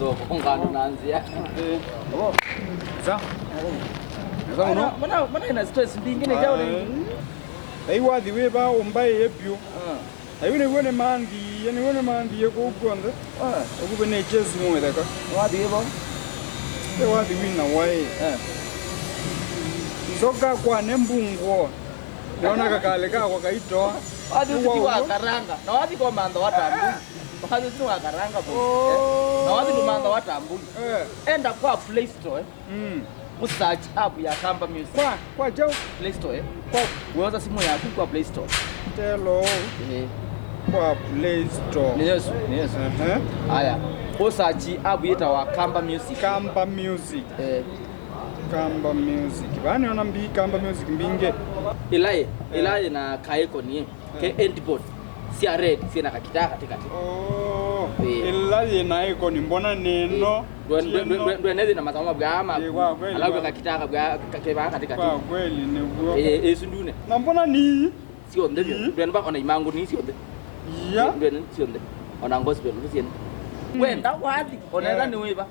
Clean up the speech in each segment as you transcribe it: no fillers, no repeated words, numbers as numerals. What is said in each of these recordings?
so kongano nanzia. Oh. Za. Mana ina stress mbingine jao le. Aiwa diwe ba ombaye epyo. Ayune wone mandi yeko kuonde. Okubene chezu mwedaka. Wadi ebo. Wadi wina wai. Zoka kwa nembungo. Naona kakale kwa kaitoa. Wadi utiwa karanga. Na wadi kwa mando watambu. Wadi utiwa karanga bo. Na wadi lumando watambu. Enda kwa Play Store. Search app ya Kamba Music. Kwa jao Play Store. Kwa uweza simu yako kwa Play Store. Telo. Kwa Play Store. Yes. Haya. Search app yeta wa Kamba Music. Kamba Music. Kamba Music. Bani onambi Kamba Music mbinge. Ilai na kaiko ni ke endboard. Si red, si na kakitaka katikati. Ilai na iko ni mbona neno. Ndio nezi na masamo bwama. Alafu kakitaka bwa kakeba katikati. Kwa kweli ni bwo. Sundune. Na mbona ni sio ndivyo. Ndio namba ona imangu ni sio ndivyo. Ndio sio ndivyo. Ona gospel sio. Wenda wapi? Oneza ni wiba.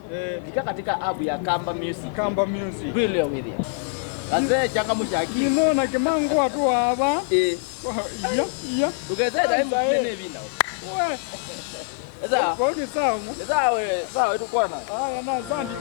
Fika katika app ya Kamba Music. Kamba Music. Really with you. Kaze changamusha akili. Ninaona kimangu watu hapa. Iya. Tukeze dai mbene vinda. We. Eza. Kwa sawa. Sawa wetu kwana. Haya na zandi.